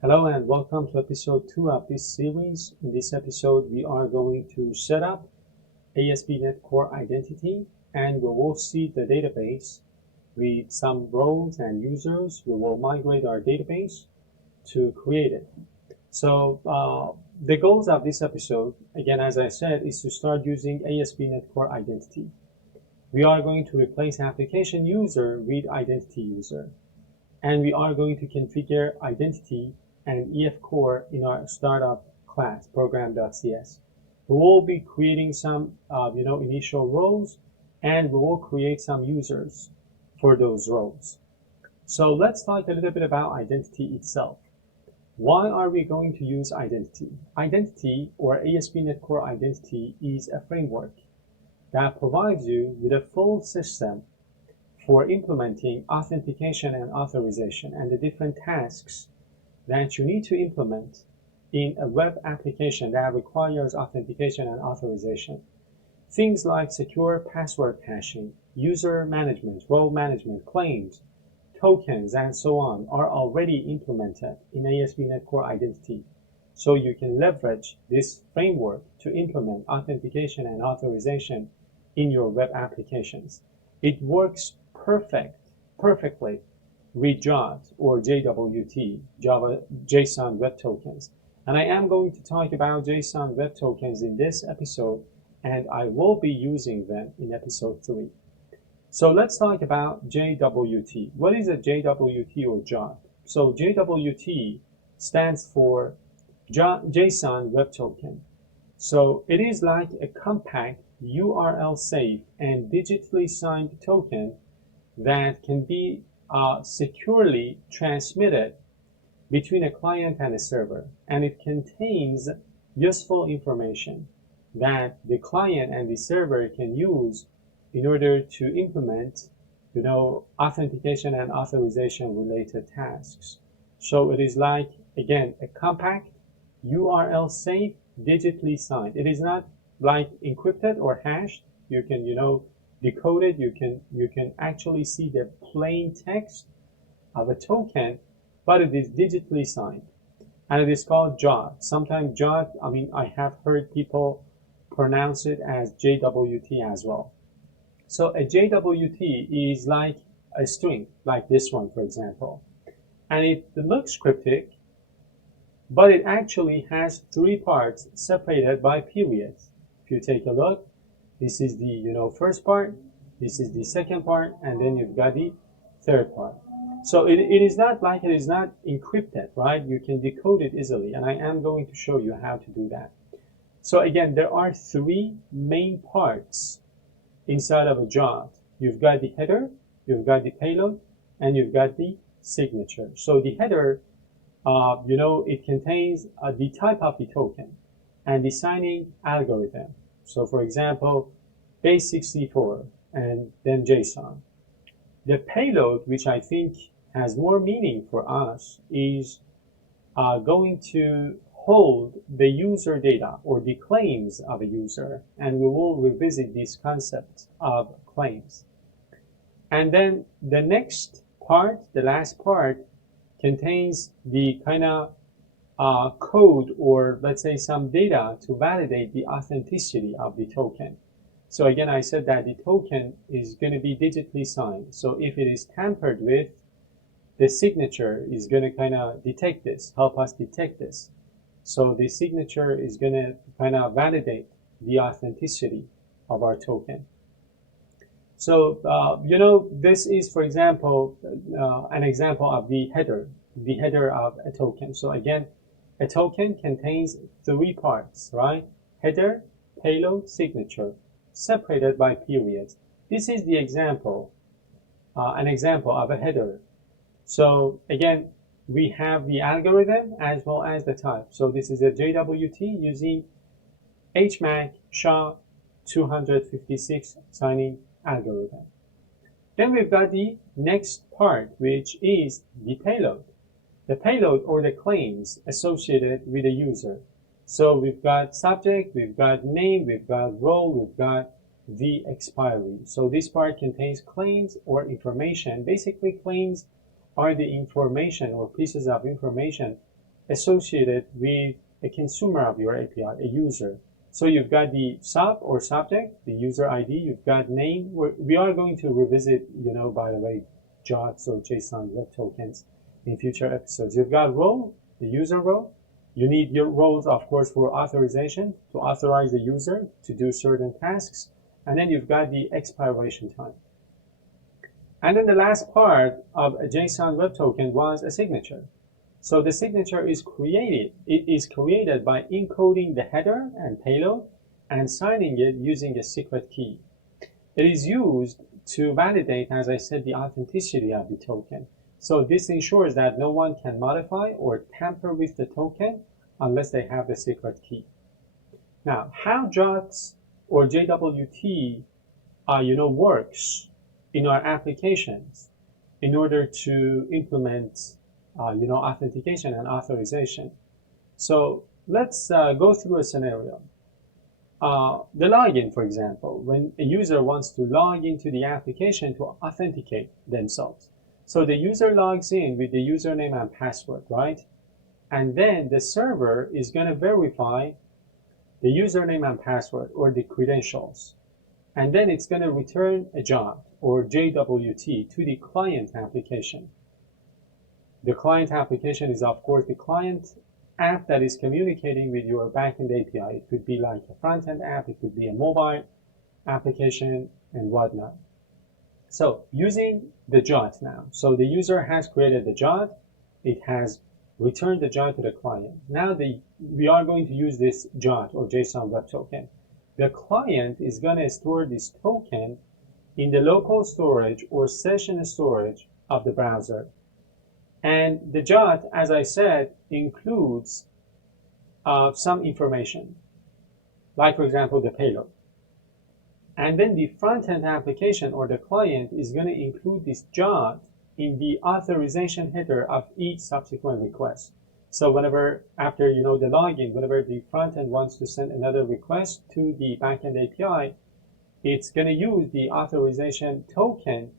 Hello and welcome to episode 2 of this series. In this episode, we are going to set up ASP.NET Core Identity and we will see the database with some roles and users. We will migrate our database to create it. So the goals of this episode, again, as I said, is to start using ASP.NET Core Identity. We are going to replace application user with identity user. And we are going to configure identity and EF core in our startup class, program.cs. We will be creating some, initial roles, and we will create some users for those roles. So let's talk a little bit about identity itself. Why are we going to use identity? Identity, or ASP.NET Core Identity, is a framework that provides you with a full system for implementing authentication and authorization and the different tasks that you need to implement in a web application that requires authentication and authorization. Things like secure password hashing, user management, role management, claims, tokens, and so on are already implemented in ASP.NET Core Identity. So you can leverage this framework to implement authentication and authorization in your web applications. It works perfectly with JWT or JWT, Java JSON Web Tokens. And I am going to talk about JSON Web Tokens in this episode, and I will be using them in episode 3. So let's talk about JWT. What is a JWT or JWT? So JWT stands for JSON Web Token. So it is like a compact, URL safe, and digitally signed token that can be securely transmitted between a client and a server. And it contains useful information that the client and the server can use in order to implement, authentication and authorization related tasks. So it is like, again, a compact, URL safe, digitally signed. It is not like encrypted or hashed. You can, decode it. You can actually see the plain text of a token, but it is digitally signed. And it is called JWT. Sometimes JWT, I have heard people pronounce it as JWT as well. So a JWT is like a string, like this one, for example. And it looks cryptic, but it actually has 3 parts separated by periods. If you take a look, this is the first part, this is the second part, and then you've got the third part. So it is not encrypted, right? You can decode it easily, and I am going to show you how to do that. So again, there are 3 main parts inside of a JWT. You've got the header, you've got the payload, and you've got the signature. So the header, it contains the type of the token and the signing algorithm. So for example, base64 and then JSON. The payload, which I think has more meaning for us, is going to hold the user data or the claims of a user, and we will revisit this concept of claims. And then the next part, the last part, contains the kind of code, or let's say some data to validate the authenticity of the token. So again, I said that the token is going to be digitally signed. So if it is tampered with, the signature is going to kind of detect this, help us detect this. So the signature is going to kind of validate the authenticity of our token. So, this is, for example, an example of the header of a token. So again, a token contains 3 parts, right? Header, payload, signature, separated by periods. This is the example, an example of a header. So again, we have the algorithm as well as the type. So this is a JWT using HMAC SHA-256 signing algorithm. Then we've got the next part, which is the payload. The payload, or the claims associated with the user. So we've got subject, we've got name, we've got role, we've got the expiry. So this part contains claims or information. Basically, claims are the information or pieces of information associated with a consumer of your API, a user. So you've got the sub or subject, the user ID, you've got name. We are going to revisit, by the way, JOTs or JSON web tokens in future episodes. You've got role, the user role. You need your roles, of course, for authorization, to authorize the user to do certain tasks. And then you've got the expiration time. And then the last part of a JSON web token was a signature. So the signature is created. It is created by encoding the header and payload and signing it using a secret key. It is used to validate, as I said, the authenticity of the token. So this ensures that no one can modify or tamper with the token unless they have the secret key. Now, how JOTs or JWT works in our applications in order to implement authentication and authorization. So let's go through a scenario. The login, for example, when a user wants to log into the application to authenticate themselves. So the user logs in with the username and password, right? And then the server is going to verify the username and password or the credentials. And then it's going to return a JOT or JWT to the client application. The client application is, of course, the client app that is communicating with your backend API. It could be like a front-end app, it could be a mobile application, and whatnot. So using the JOT now. So the user has created the JOT. It has returned the JOT to the client. Now we are going to use this JOT or JSON web token. The client is going to store this token in the local storage or session storage of the browser. And the JOT, as I said, includes some information, like, for example, the payload. And then the front-end application or the client is going to include this JOT in the authorization header of each subsequent request. So whenever, after the login, whenever the front-end wants to send another request to the backend API, it's going to use the authorization token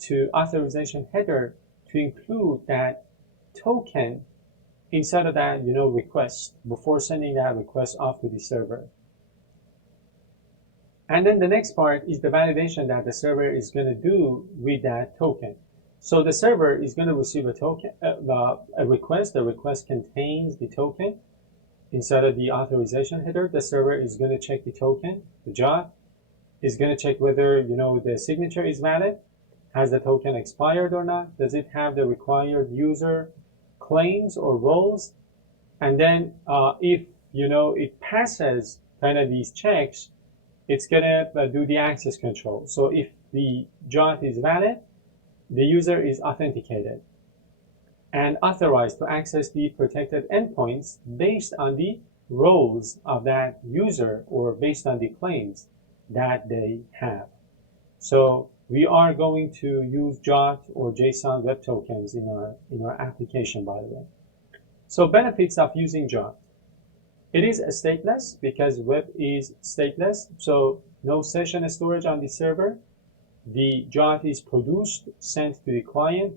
to authorization header to include that token inside of that request before sending that request off to the server. And then the next part is the validation that the server is going to do with that token. So the server is going to receive a token, a request. The request contains the token inside of the authorization header. The server is going to check the token. The JOT is going to check whether the signature is valid. Has the token expired or not? Does it have the required user claims or roles? And then if it passes kind of these checks, it's going to do the access control. So if the JOT is valid, the user is authenticated and authorized to access the protected endpoints based on the roles of that user or based on the claims that they have. So we are going to use JOT or JSON web tokens in our application, by the way. So benefits of using JOT. It is stateless because web is stateless, so no session storage on the server. The JOT is produced, sent to the client.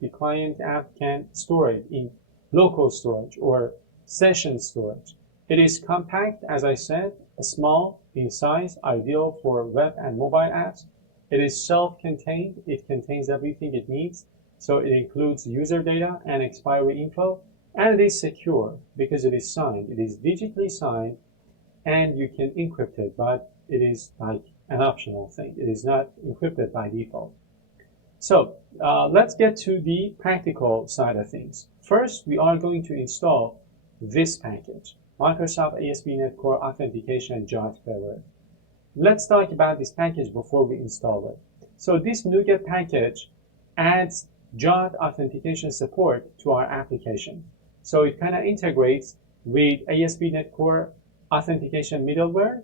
The client app can store it in local storage or session storage. It is compact, as I said, small in size, ideal for web and mobile apps. It is self-contained. It contains everything it needs. So it includes user data and expiry info. And it is secure because it is signed. It is digitally signed and you can encrypt it, but it is like an optional thing. It is not encrypted by default. So let's get to the practical side of things. First, we are going to install this package, Microsoft ASP.NET Core Authentication JOT Server. Let's talk about this package before we install it. So this NuGet package adds JOT authentication support to our application. So it kind of integrates with ASP.NET Core authentication middleware,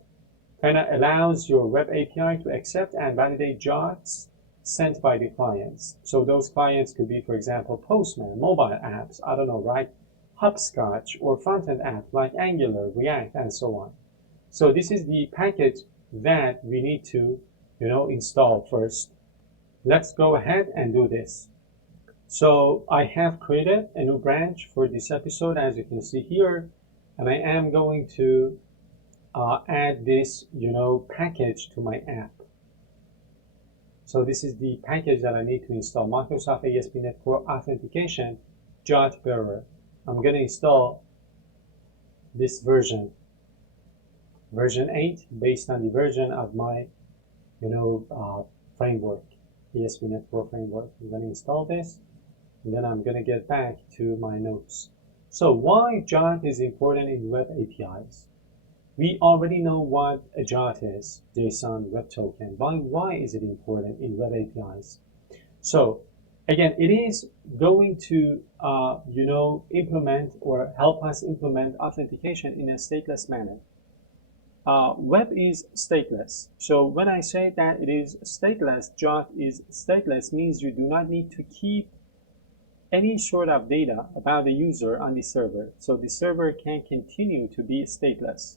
kind of allows your web API to accept and validate JOTs sent by the clients. So those clients could be, for example, Postman, mobile apps, I don't know, right? Hopscotch or front-end apps like Angular, React, and so on. So this is the package that we need to, install first. Let's go ahead and do this. So I have created a new branch for this episode, as you can see here, and I am going to add this, package to my app. So this is the package that I need to install, Microsoft ASP.NET Core Authentication Jot Bearer. I'm going to install this version 8, based on the version of my, framework, ASP.NET Core framework. I'm going to install this, and then I'm going to get back to my notes. So why Jot is important in web APIs? We already know what a Jot is, JSON Web Token. Why is it important in web APIs? So again, it is going to, implement or help us implement authentication in a stateless manner. Web is stateless. So when I say that it is stateless, Jot is stateless, means you do not need to keep any sort of data about the user on the server. So the server can continue to be stateless.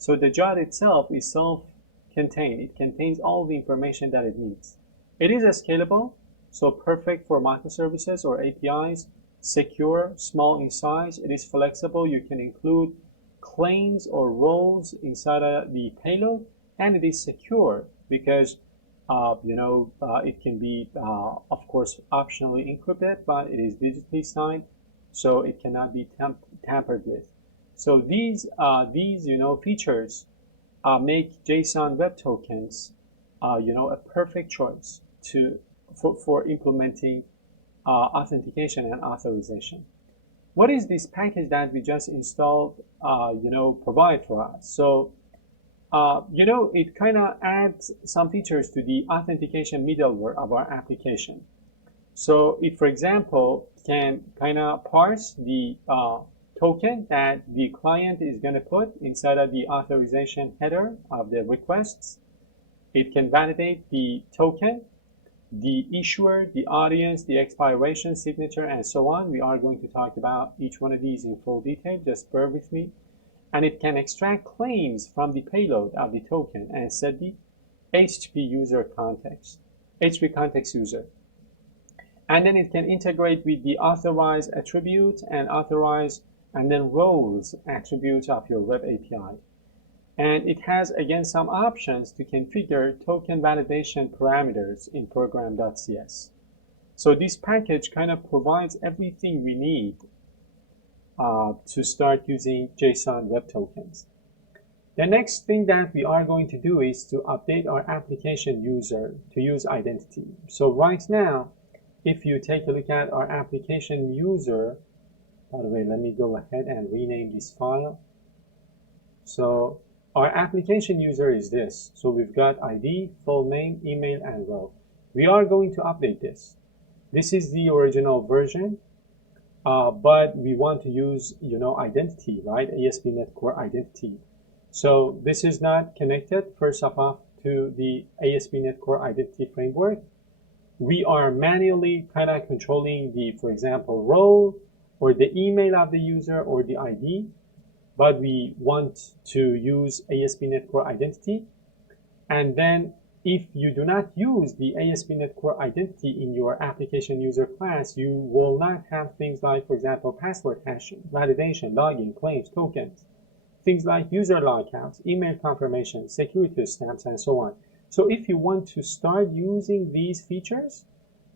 So the Jot itself is self-contained. It contains all the information that it needs. It is scalable, so perfect for microservices or APIs, secure, small in size. It is flexible. You can include claims or roles inside the payload, and it is secure because it can be, of course, optionally encrypted, but it is digitally signed, so it cannot be tampered with. So these features make JSON Web Tokens, a perfect choice for implementing authentication and authorization. What is this package that we just installed, provide for us? So, it kind of adds some features to the authentication middleware of our application. So it, for example, can kind of parse the token that the client is going to put inside of the authorization header of the requests. It can validate the token, the issuer, the audience, the expiration, signature, and so on. We are going to talk about each one of these in full detail. Just bear with me. And it can extract claims from the payload of the token and set the HTTP user context, HTTP context user. And then it can integrate with the authorized attribute and authorize and then roles attributes of your web API. And it has, again, some options to configure token validation parameters in program.cs. So this package kind of provides everything we need to start using JSON Web Tokens. The next thing that we are going to do is to update our application user to use identity. So right now, if you take a look at our application user, by the way, let me go ahead and rename this file. So our application user is this. So we've got ID, full name, email, and role. We are going to update this. This is the original version, but we want to use, identity, right? ASP.NET Core identity. So this is not connected, first of all, to the ASP.NET Core identity framework. We are manually kind of controlling the, for example, role or the email of the user or the ID, but we want to use ASP.NET Core identity. And then if you do not use the ASP.NET Core identity in your application user class, you will not have things like, for example, password hashing, validation, login, claims, tokens, things like user logouts, email confirmation, security stamps, and so on. So if you want to start using these features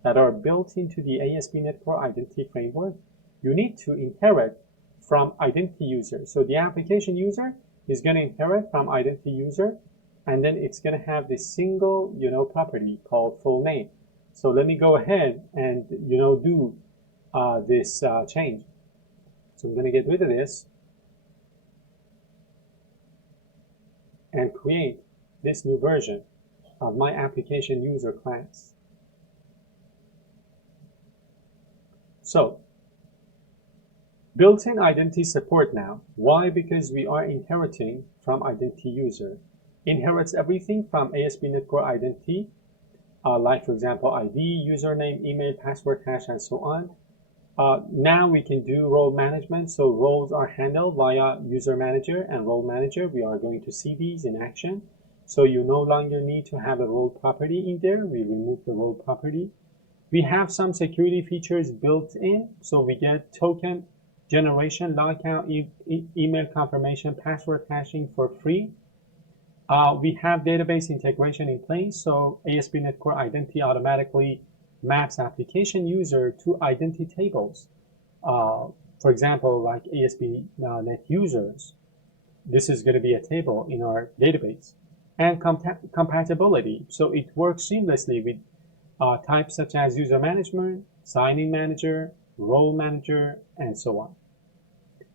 that are built into the ASP.NET Core identity framework, you need to inherit from identity user. So the application user is going to inherit from identity user, and then it's going to have this single, property called full name. So let me go ahead and, do this change. So I'm going to get rid of this and create this new version of my application user class. So built-in identity support now. Why? Because we are inheriting from identity user. Inherits everything from ASP.NET Core identity, like, for example, ID, username, email, password hash, and so on. Now we can do role management. So roles are handled via user manager and role manager. We are going to see these in action. So you no longer need to have a role property in there. We remove the role property. We have some security features built in, so we get token generation, log count, email confirmation, password hashing for free. We have database integration in place, so ASP.NET Core Identity automatically maps application user to identity tables. For example, like ASP.NET users, this is going to be a table in our database. And compatibility, so it works seamlessly with types such as user management, sign-in manager, role manager, and so on.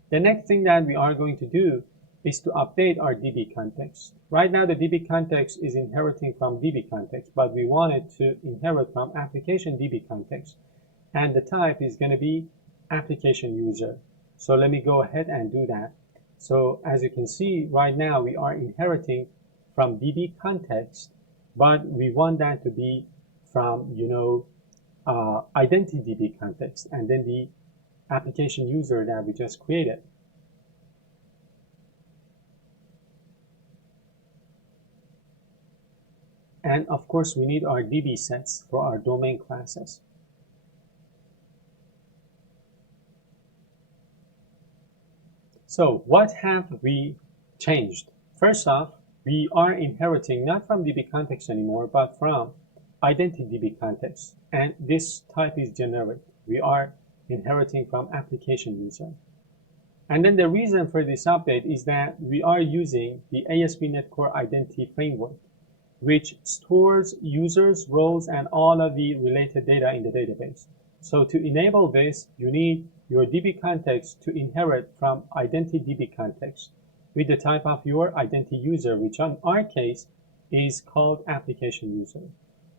The next thing that we are going to do is to update our DB context. Right now, the DB context is inheriting from DB context, but we want it to inherit from application DB context. And the type is going to be application user. So let me go ahead and do that. So as you can see, right now we are inheriting from DB context, but we want that to be from, identity DB context, and then the application user that we just created. And of course, we need our DB sets for our domain classes. So what have we changed? First off, we are inheriting not from DB context anymore, but from identity DB context. And this type is generic. We are inheriting from application user. And then the reason for this update is that we are using the ASP.NET Core Identity Framework, which stores users, roles, and all of the related data in the database. So to enable this, you need your DB context to inherit from identity DB context with the type of your identity user, which in our case is called application user.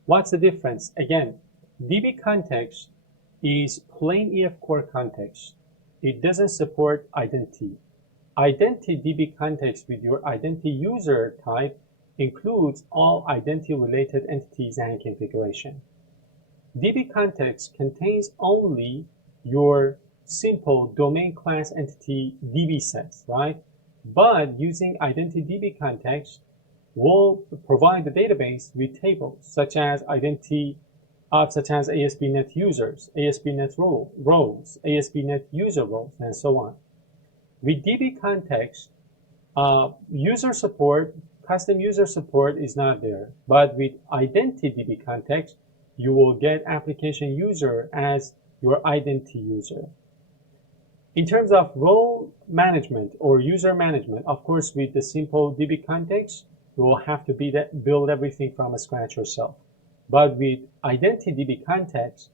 What's the difference? Again, DB context is plain EF core context. It doesn't support identity. Identity DB context with your identity user type includes all identity-related entities and configuration. DB context contains only your simple domain class entity DB sets, right? But using identity DB context will provide the database with tables such as ASP.NET users, ASP.NET roles, ASP.NET user roles, and so on. With DB context, user support, custom user support is not there, but with identity DB context, you will get application user as your identity user. In terms of role management or user management, of course, with the simple DB context, you will have to build everything from scratch yourself. But with identity DB context,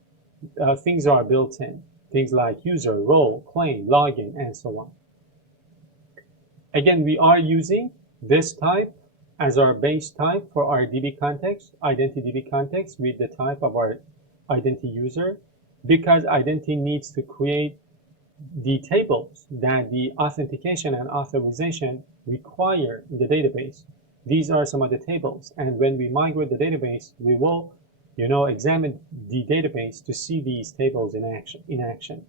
things are built in. Things like user, role, claim, login, and so on. Again, we are using this type as our base type for our DB context, identity DB context with the type of our identity user, because identity needs to create the tables that the authentication and authorization require in the database. These are some of the tables, and when we migrate the database, we will, examine the database to see these tables in action.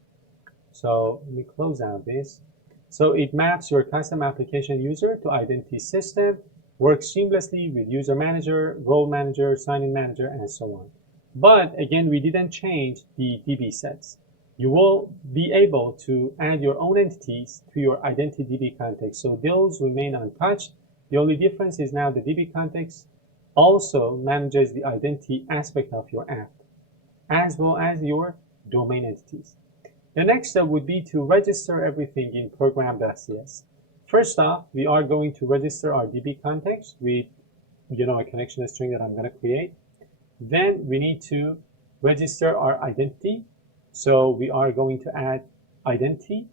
So let me close out this. So it maps your custom application user to identity system, works seamlessly with user manager, role manager, sign-in manager, and so on. But again, we didn't change the DB sets. You will be able to add your own entities to your identity DB context. So those remain untouched. The only difference is now the DB context also manages the identity aspect of your app, as well as your domain entities. The next step would be to register everything in program.cs. First off, we are going to register our DB context with a connection string that I'm going to create. Then we need to register our identity. So we are going to add identity,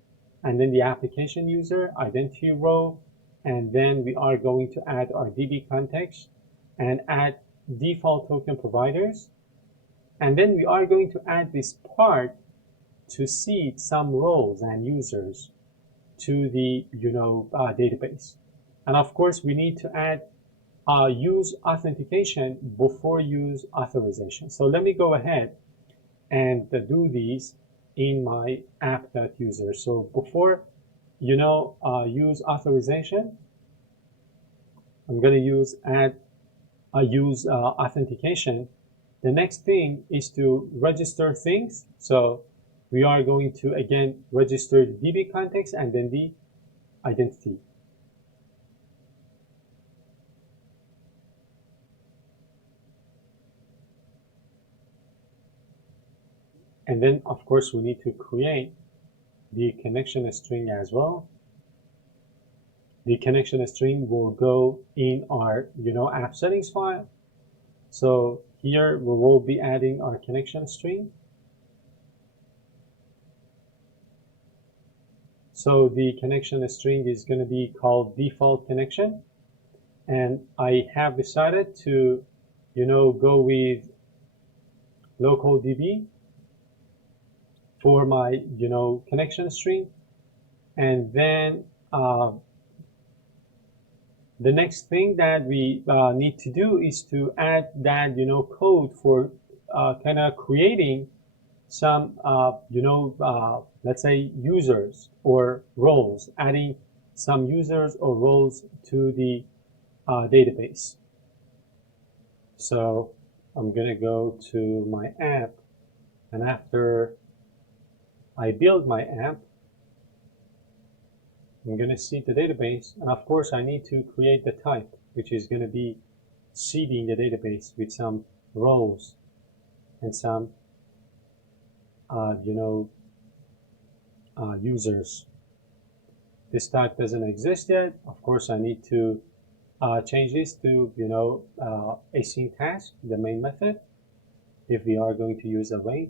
and then the application user, identity row, and then we are going to add our DB context and add default token providers. And then we are going to add this part to seed some roles and users to the database. And of course, we need to add use authentication before use authorization. So let me go ahead and do these in my app.user. So before use authorization, I'm going to use authentication The next thing is to register things. So we are going to again register the DB context and then the identity. And then of course we need to create the connection string as well. The connection string will go in our app settings file. So here we will be adding our connection string. So the connection string is going to be called default connection, and I have decided to go with local DB for my connection string. And then the next thing that we need to do is to add that code for kind of creating some let's say users or roles, adding some users or roles to the database. So I'm gonna go to my app, and after I build my app, I'm going to see the database, and of course I need to create the type, which is going to be seeding the database with some roles and some users. This type doesn't exist yet. Of course I need to change this to async task, the main method, if we are going to use array.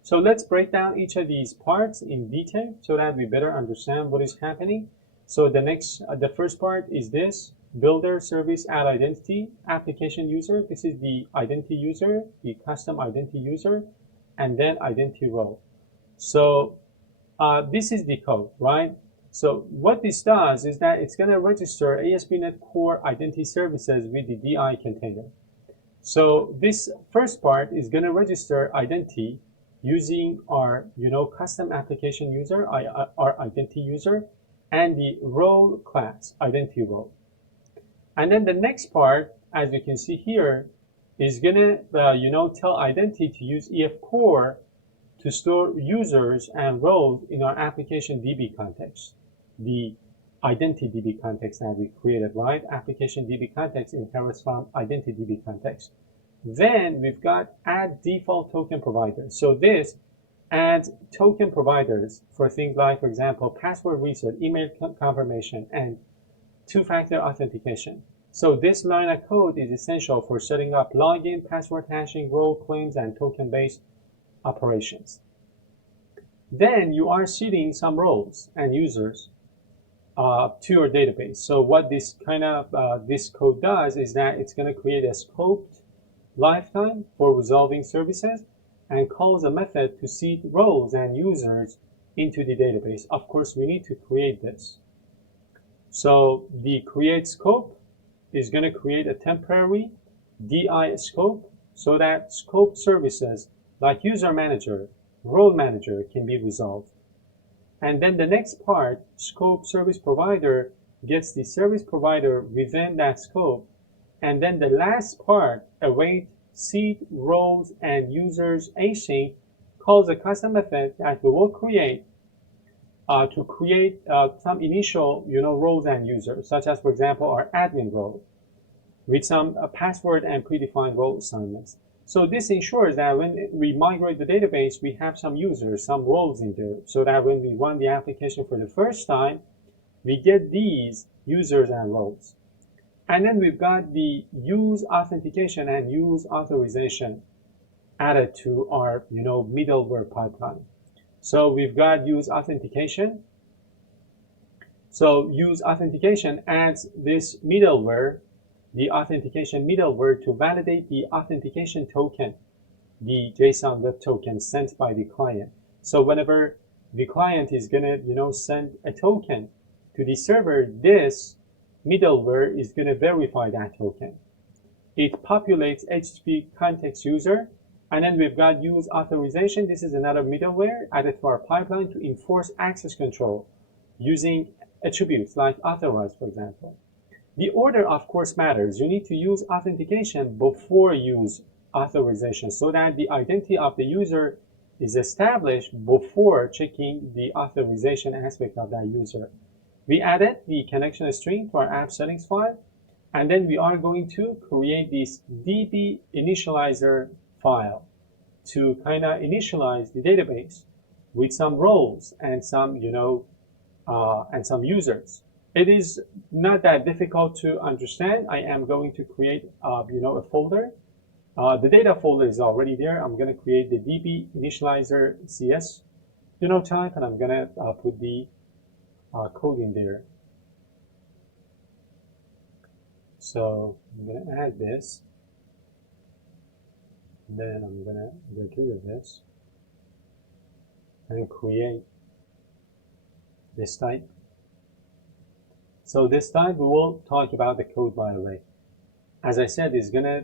So let's break down each of these parts in detail so that we better understand what is happening. So the first part is this: builder, service, add identity, application user. This is the identity user, the custom identity user, and then identity role. So this is the code, right? So what this does is that it's going to register ASP.NET Core Identity Services with the DI container. So this first part is going to register identity using our custom application user, our identity user, and the role class, identity role. And then the next part, as you can see here, is gonna tell identity to use EF Core to store users and roles in our application DB context, the identity DB context that we created, right? Application DB context inherits from identity DB context. Then we've got add default token providers. So this adds token providers for things like, for example, password reset, email confirmation, and two-factor authentication. So this line of code is essential for setting up login, password hashing, role claims, and token-based operations. Then you are seeding some roles and users to your database. So what this this code does is that it's going to create a scoped lifetime for resolving services and calls a method to seed roles and users into the database. Of course, we need to create this. So the create scope is going to create a temporary DI scope so that scope services like user manager, role manager can be resolved. And then the next part, scope service provider, gets the service provider within that scope. And then the last part, await seed roles and users async, calls a custom method that we will create to create some initial roles and users, such as, for example, our admin role with some password and predefined role assignments. So this ensures that when we migrate the database, we have some users, some roles in there, so that when we run the application for the first time, we get these users and roles. And then we've got the use authentication and use authorization added to our middleware pipeline. So we've got use authentication. So use authentication adds this middleware, the authentication middleware, to validate the authentication token, the JSON web token sent by the client. So whenever the client is gonna send a token to the server, this middleware is gonna verify that token. It populates HTTP context user, and then we've got use authorization. This is another middleware added to our pipeline to enforce access control using attributes like authorize, for example. The order, of course, matters. You need to use authentication before use authorization so that the identity of the user is established before checking the authorization aspect of that user. We added the connection string to our app settings file, and then we are going to create this DB initializer file to kind of initialize the database with some roles and some, and some users. It is not that difficult to understand. I am going to create, a folder. The data folder is already there. I'm going to create the DB initializer CS, type, and I'm going to put the code in there. So I'm going to add this. Then I'm going to get rid of this and create this type. So this time we will talk about the code by the way. As I said, it's gonna,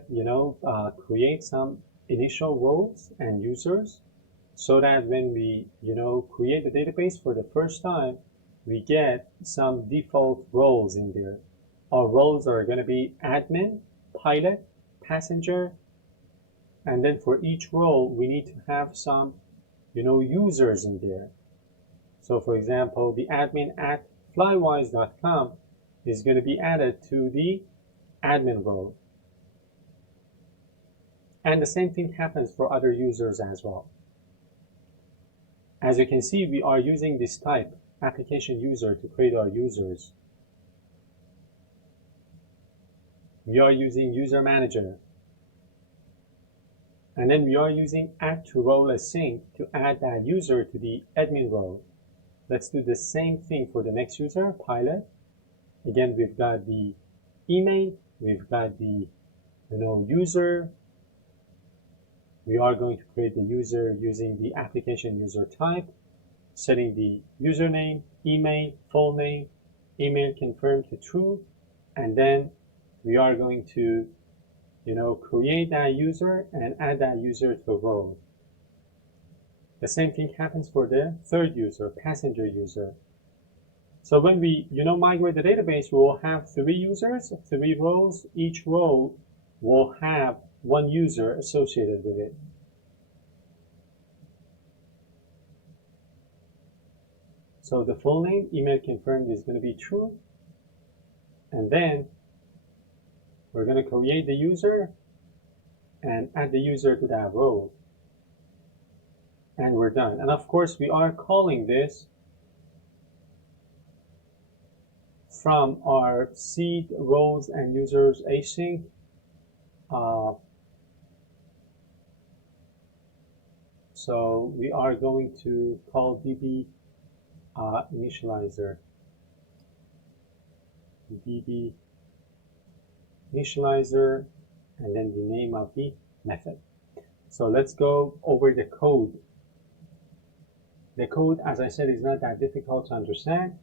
create some initial roles and users so that when we, create the database for the first time, we get some default roles in there. Our roles are gonna be admin, pilot, passenger, and then for each role, we need to have some, users in there. So for example, the admin at flywise.com is going to be added to the admin role. And the same thing happens for other users as well. As you can see, we are using this type, application user, to create our users. We are using user manager. And then we are using add to role async to add that user to the admin role. Let's do the same thing for the next user, pilot. Again, we've got the email, we've got the user. We are going to create the user using the application user type, setting the username, email, full name, email confirmed to true, and then we are going to create that user and add that user to a role. The same thing happens for the third user, passenger user. So when we, migrate the database, we will have 3 users, 3 roles. Each role will have 1 user associated with it. So the full name, email confirmed, is going to be true. And then we're going to create the user and add the user to that role. And we're done. And of course, we are calling this from our seed roles and users async. So we are going to call DB initializer. DB initializer, and then the name of the method. So let's go over the code. The code, as I said, is not that difficult to understand.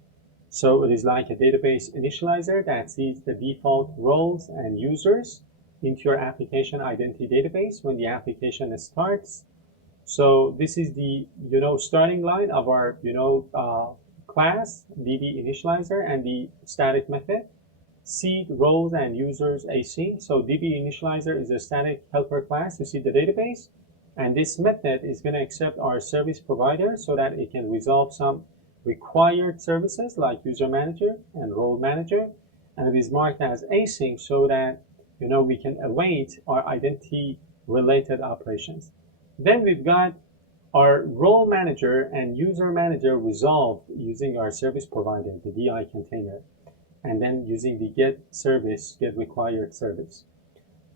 So it is like a database initializer that sees the default roles and users into your application identity database when the application starts. So this is the starting line of our class DB initializer and the static method. Seed roles and users async. So DB initializer is a static helper class to see the database. And this method is going to accept our service provider so that it can resolve some required services like user manager and role manager. And it is marked as async so that we can await our identity related operations. Then we've got our role manager and user manager resolved using our service provider, the DI container, and then using the get service, get required service.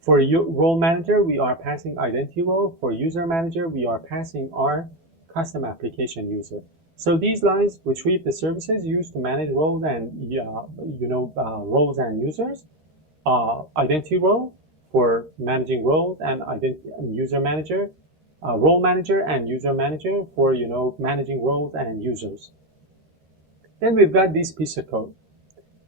For role manager, we are passing identity role. For user manager, we are passing our custom application user. So these lines retrieve the services used to manage roles and roles and users. Identity role for managing roles and user manager. Role manager and user manager for managing roles and users. Then we've got this piece of code.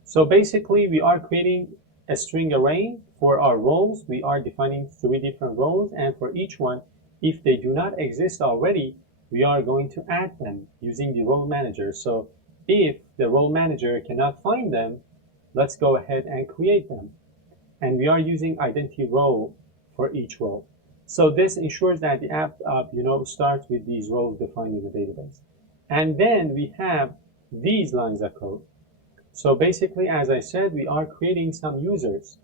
So basically, we are creating a string array for our roles. We are defining 3 different roles, and for each one, if they do not exist already, we are going to add them using the role manager. So if the role manager cannot find them, let's go ahead and create them. And we are using identity role for each role. So this ensures that the app, starts with these roles defined in the database. And then we have these lines of code. So basically, as I said, we are creating some users.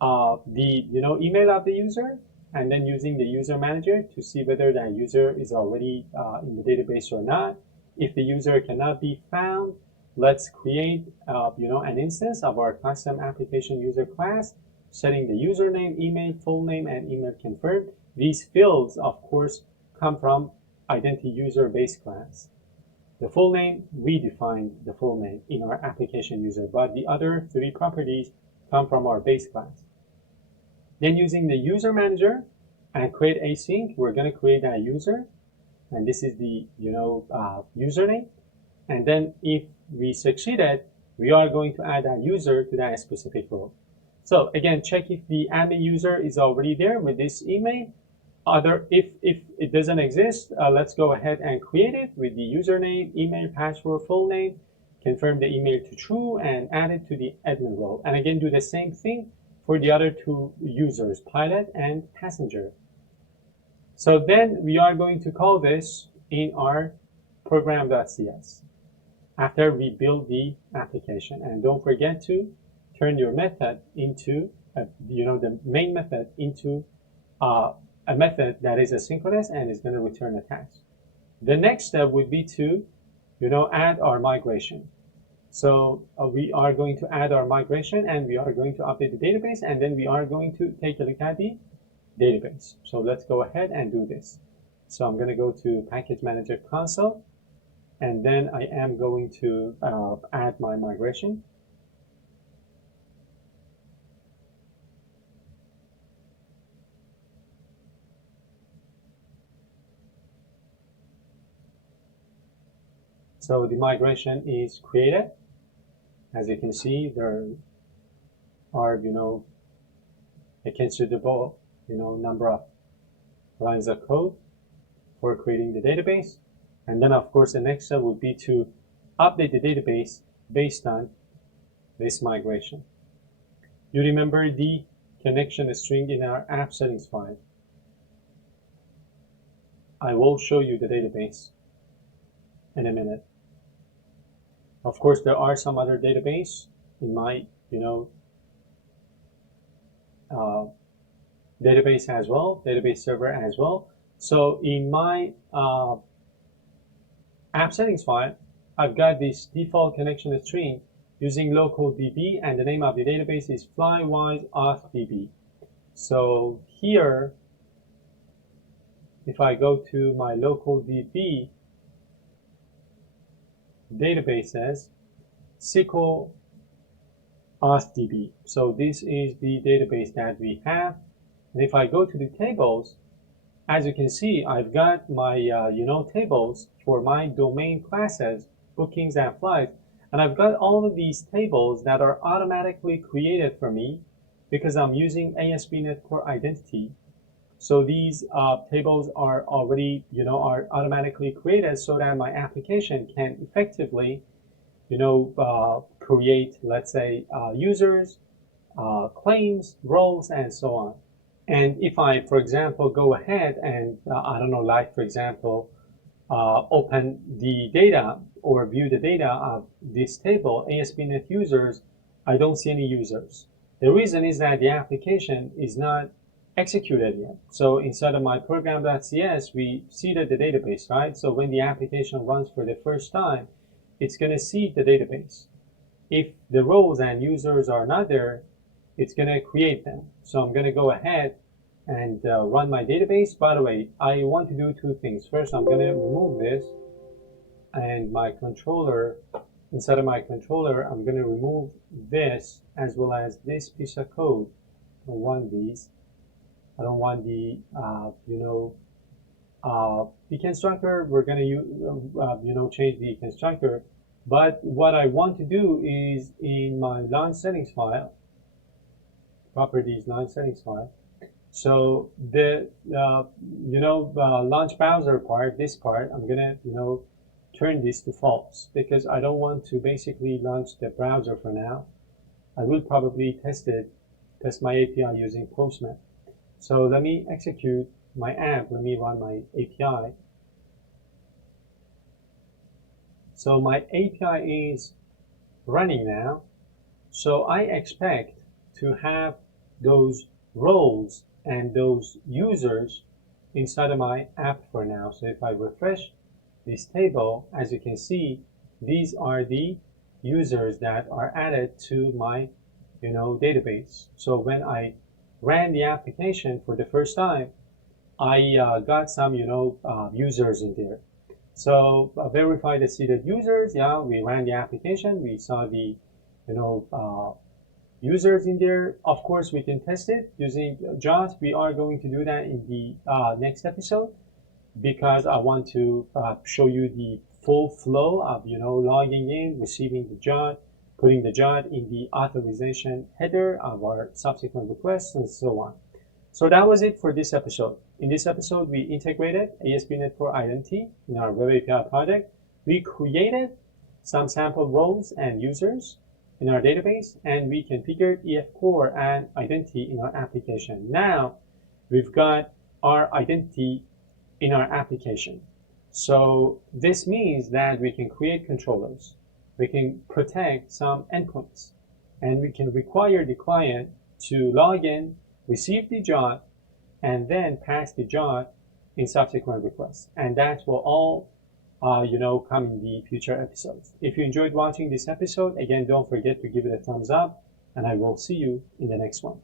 The email of the user, and then using the user manager to see whether that user is already in the database or not. If the user cannot be found, let's create an instance of our custom application user class, setting the username, email, full name, and email confirmed. These fields, of course, come from identity user base class. The full name, we define the full name in our application user, but the other three properties come from our base class. Then using the user manager and create async, we're going to create that user, and this is the username. And then if we succeeded, we are going to add that user to that specific role. So again, check if the admin user is already there with this email. If it doesn't exist, let's go ahead and create it with the username, email, password, full name, confirm the email to true, and add it to the admin role. And again, do the same thing for the other two users, pilot and passenger. So then we are going to call this in our program.cs after we build the application. And don't forget to turn your method into, the main method into a method that is asynchronous and is going to return a task. The next step would be to, add our migration. So we are going to add our migration, and we are going to update the database, and then we are going to take a look at the database. So let's go ahead and do this. So I'm going to go to Package Manager console, and then I am going to add my migration. So the migration is created. As you can see, there are, a considerable, number of lines of code for creating the database. And then, of course, the next step would be to update the database based on this migration. You remember the connection string in our app settings file. I will show you the database in a minute. Of course, there are some other database in my, database as well, database server as well. So in my app settings file, I've got this default connection string using local DB, and the name of the database is flywise auth DB. So here, if I go to my local DB, database says SQL Auth DB. So this is the database that we have. And if I go to the tables, as you can see, I've got my tables for my domain classes, bookings and flights, and I've got all of these tables that are automatically created for me because I'm using ASP.NET Core Identity. So these tables are already, are automatically created so that my application can effectively, create, let's say, users, claims, roles, and so on. And if I, for example, go ahead and, for example, open the data or view the data of this table, ASP.NET users, I don't see any users. The reason is that the application is not executed yet. So inside of my program.cs, we seeded the database, right? So when the application runs for the first time, it's going to seed the database. If the roles and users are not there, it's going to create them. So I'm going to go ahead and run my database. By the way, I want to do two things. First, I'm going to remove this, and my controller, inside of my controller, I'm going to remove this as well as this piece of code. I don't want these. I don't want the, the constructor. We're going to change the constructor. But what I want to do is in my launch settings file, properties launch settings file. So the, launch browser part, this part, I'm going to, turn this to false because I don't want to basically launch the browser for now. I will probably test my API using Postman. So let me execute my app. Let me run my API. So my API is running now. So I expect to have those roles and those users inside of my app for now. So if I refresh this table, as you can see, these are the users that are added to my database. So when I ran the application for the first time, I got some users in there. So verify the seeded users. Yeah, we ran the application. We saw the users in there. Of course, we can test it using Jot. We are going to do that in the next episode because I want to show you the full flow of logging in, receiving the Jot, putting the Jot in the authorization header of our subsequent requests, and so on. So that was it for this episode. In this episode, we integrated ASP.NET Core Identity in our Web API project. We created some sample roles and users in our database, and we configured EF Core and identity in our application. Now, we've got our identity in our application. So this means that we can create controllers, we can protect some endpoints, and we can require the client to log in, receive the Jot, and then pass the Jot in subsequent requests. And that will all come in the future episodes. If you enjoyed watching this episode, again, don't forget to give it a thumbs up, and I will see you in the next one.